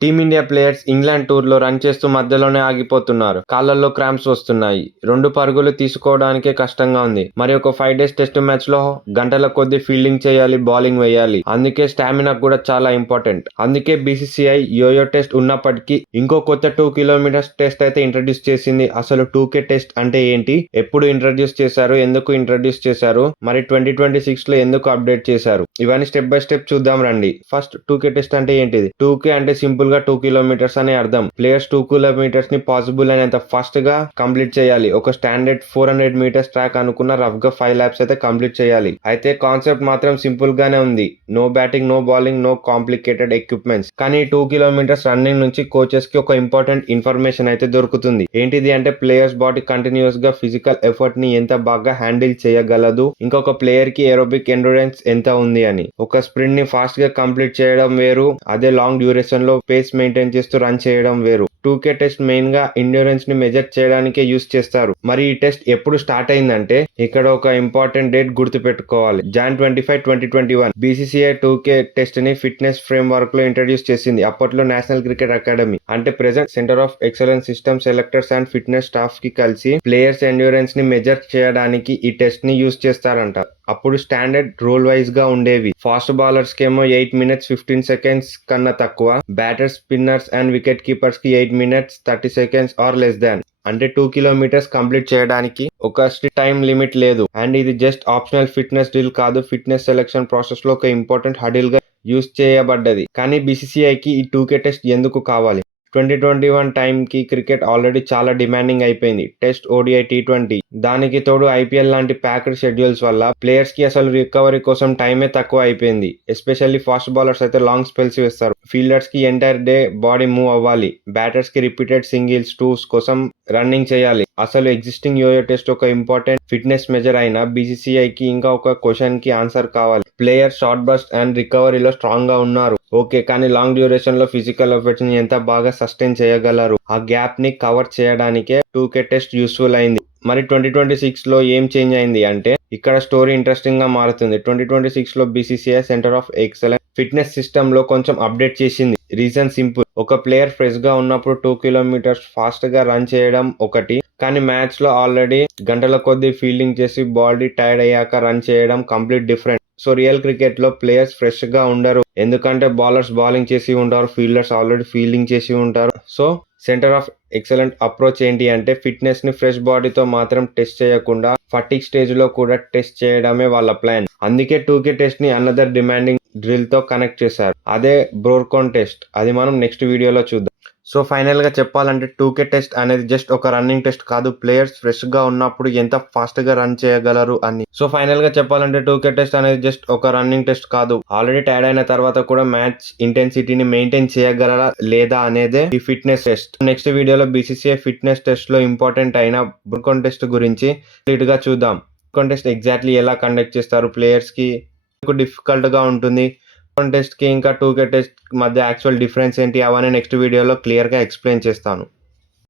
Team India players England టూర్లో run చేస్తూ మధ్యలోనే ఆగిపోతున్నారు. కాళ్లలో క్రాంప్స్ వస్తున్నాయి. 2 పరుగులు తీసుకోవడానికే కష్టంగా ఉంది. మరి ఒక 5 డేస్ టెస్ట్ మ్యాచ్ లో గంటల కొద్దీ ఫీల్డింగ్ చేయాలి, బౌలింగ్ వేయాలి. అందుకే స్టామినా కూడా చాలా ఇంపార్టెంట్. అందుకే బీసీసీఐ యోయో టెస్ట్ ఉన్నప్పటికీ ఇంకో కొత్త 2 కిలోమీటర్స్ టెస్ట్ అయితే ఇంట్రడ్యూస్ చేసింది. అసలు 2K టెస్ట్ అంటే ఏంటి, ఎప్పుడు ఇంట్రడ్యూస్ చేశారు, ఎందుకు ఇంట్రడ్యూస్ చేశారు, మరి 2026 లో ఎందుకు అప్డేట్ చేశారు, ఇవన్నీ స్టెప్ బై స్టెప్ చూద్దాం రండి. ఫస్ట్ 2K టెస్ట్ అంటే ఏంటిది? 2K అంటే సింపుల్ గా 2 కిలోమీటర్స్ అనే అర్థం. ప్లేయర్స్ 2 కిలోమీటర్స్ ని పాసిబుల్ అయినంత ఫాస్ట్ గా కంప్లీట్ చేయాలి. ఒక స్టాండర్డ్ 400 మీటర్స్ ట్రాక్ అనుకున్న రఫ్ గా 5 laps అయితే కంప్లీట్ చేయాలి. అయితే కాన్సెప్ట్ మాత్రం సింపుల్ గానే ఉంది. No batting, no bowling, no complicated equipments. కానీ 2 కిలోమీటర్స్ రన్నింగ్ నుంచి కోచెస్ కి ఒక ఇంపార్టెంట్ ఇన్ఫర్మేషన్ అయితే దొరుకుతుంది. ఏంటిది అంటే ప్లేయర్స్ బాడీ కంటిన్యూస్ గా ఫిజికల్ ఎఫర్ట్ ని ఎంత బాగా హ్యాండిల్ చేయగలదు, ఇంకొక ప్లేయర్ కి ఏరోబిక్ ఎండ్యూరెన్స్ ఎంత ఉంది అని. ఒక స్ప్రింట్ ని ఫాస్ట్ గా కంప్లీట్ చేయడం వేరు, అదే లాంగ్ డ్యూరేషన్ లో పేస్ మెయింటైన్ చేస్తూ రన్ చేయడం వేరు. 2K టెస్ట్ మెయిన్ గా ఎండ్యూరెన్స్ ని మెజర్ చేయడానికే యూస్ చేస్తారు. మరి ఈ టెస్ట్ ఎప్పుడు స్టార్ట్ అయిందంటే ఇక్కడ ఒక ఇంపార్టెంట్ డేట్ గుర్తు పెట్టుకోవాలి. Jan 25, 2021 బీసీసీఐ 2K టెస్ట్ ని ఫిట్నెస్ ఫ్రేమ్ వర్క్ లో ఇంట్రడ్యూస్ చేసింది. అప్పట్లో నేషనల్ క్రికెట్ అకాడమీ అంటే present centre of excellence system selectors and fitness staff కి కలిసి ప్లేయర్స్ ఎండ్యూరెన్స్ ని మెజర్ చేయడానికి ఈ టెస్ట్ ని యూస్ చేస్తారంట. అప్పుడు స్టాండర్డ్ రోల్ వైజ్ గా ఉండేవి. ఫాస్ట్ బౌలర్స్ కేమో 8 minutes 15 seconds కన్నా తక్కువ, batters, spinners and wicket keepers కి 8 minutes 30 seconds or less than. అంటే 2 కిలోమీటర్స్ కంప్లీట్ చేయడానికి ఒక స్ట్రిక్ట్ టైం లిమిట్ లేదు. అండ్ ఇది జస్ట్ ఆప్షనల్ ఫిట్నెస్ డ్రిల్ కాదు, ఫిట్నెస్ సెలెక్షన్ ప్రాసెస్ లో ఒక ఇంపార్టెంట్ హడిల్ గా యూస్ చేయబడ్డది. కానీ బీసీసీఐకి ఈ 2K టెస్ట్ ఎందుకు కావాలి? 2021 టైం కి క్రికెట్ ఆల్రెడీ చాలా డిమాండింగ్ అయిపోయింది. టెస్ట్, ODI, T20, దానికి తోడు IPL లాంటి ప్యాక్డ్ షెడ్యూల్స్ వల్ల ప్లేయర్స్ కి అసలు రికవరీ కోసం టైమే తక్కువ అయిపోయింది. ఎస్పెషల్లీ ఫాస్ట్ బౌలర్స్ అయితే లాంగ్ స్పెల్స్ వేస్తారు. ఫీల్డర్స్ కి ఎంటైర్ డే బాడీ మూవ్ అవ్వాలి. బ్యాటర్స్ కి రిపీటెడ్ సింగిల్స్, టూస్ కోసం రన్నింగ్ చేయాలి. అసలు ఎగ్జిస్టింగ్ యోయో టెస్ట్ ఒక ఇంపార్టెంట్ ఫిట్నెస్ మెజర్ అయినా బీసీసీఐకి ఇంకా ఒక క్వశ్చన్ కి ఆన్సర్ కావాలి. ప్లేయర్ షార్ట్ బస్ట్ అండ్ రికవరీలో స్ట్రాంగ్ గా ఉన్నారు, ఓకే, కానీ లాంగ్ డ్యూరేషన్ లో ఫిజికల్ ఎఫర్ట్స్ ని ఎంత బాగా సస్టైన్ చేయగలరు? ఆ గ్యాప్ ని కవర్ చేయడానికే 2K టెస్ట్ యూస్ఫుల్ అయింది. మరి 2026 లో ఏం చేంజ్ అయింది అంటే ఇక్కడ స్టోరీ ఇంట్రెస్టింగ్ గా మారుతుంది. 2026 లో BCCI centre of excellence fitness system లో కొంచెం అప్డేట్ చేసింది. రీజన్ సింపుల్, ఒక ప్లేయర్ ఫ్రెష్ గా ఉన్నప్పుడు 2 కిలోమీటర్స్ ఫాస్ట్ గా రన్ చేయడం ఒకటి, కానీ మ్యాచ్ లో ఆల్రెడీ గంటల కొద్దీ ఫీల్డింగ్ చేసి బాడీ టైర్డ్ అయ్యాక రన్ చేయడం complete different. So real cricket లో ప్లేయర్స్ ఫ్రెష్ గా ఉండరు, ఎందుకంటే బౌలర్స్ బౌలింగ్ చేసి ఉంటారు, ఫీల్డర్స్ ఆల్రెడీ ఫీల్డింగ్ చేసి ఉంటారు. So centre of excellent approach ఏంటి అంటే ఫిట్నెస్ ని ఫ్రెష్ బాడీతో మాత్రం టెస్ట్ చేయకుండా ఫటిక్ స్టేజ్ లో కూడా టెస్ట్ చేయడమే వాళ్ళ ప్లాన్. అందుకే 2K టెస్ట్ ని అనదర్ డిమాండింగ్ డ్రిల్ తో కనెక్ట్ చేశారు, అదే బ్రోర్కాన్ టెస్ట్. అది మనం నెక్స్ట్ వీడియోలో చూద్దాం. సో ఫైనల్ గా చెప్పాలంటే 2K టెస్ట్ అనేది జస్ట్ ఒక రన్నింగ్ టెస్ట్ కాదు, ప్లేయర్స్ ఫ్రెష్ గా ఉన్నప్పుడు ఎంత ఫాస్ట్ గా రన్ చేయగలరు అని. సో ఫైనల్ గా చెప్పాలంటే 2K టెస్ట్ అనేది జస్ట్ ఒక రన్నింగ్ టెస్ట్ కాదు, ఆల్రెడీ టైర్డ్ అయిన తర్వాత కూడా మ్యాచ్ ఇంటెన్సిటీని మెయింటైన్ చేయగలరా లేదా అనేదే ఈ ఫిట్నెస్ టెస్ట్. నెక్స్ట్ వీడియోలో బీసీసీఐ ఫిట్నెస్ టెస్ట్ లో ఇంపార్టెంట్ అయిన బ్రోర్కాన్ టెస్ట్ గురించి కంప్లీట్ గా చూద్దాం. బ్రోర్కాన్ టెస్ట్ ఎగ్జాక్ట్లీ ఎలా కండక్ట్ చేస్తారు, ప్లేయర్స్ కి డిఫికల్ట్ గా ఉంటుంది, టెస్ట్ కి ఇంకా 2K టెస్ట్ మధ్య యాక్చువల్ డిఫరెన్స్ ఏంటి, అవన్నీ నెక్స్ట్ వీడియోలో క్లియర్ గా ఎక్స్ప్లెయిన్ చేస్తాను.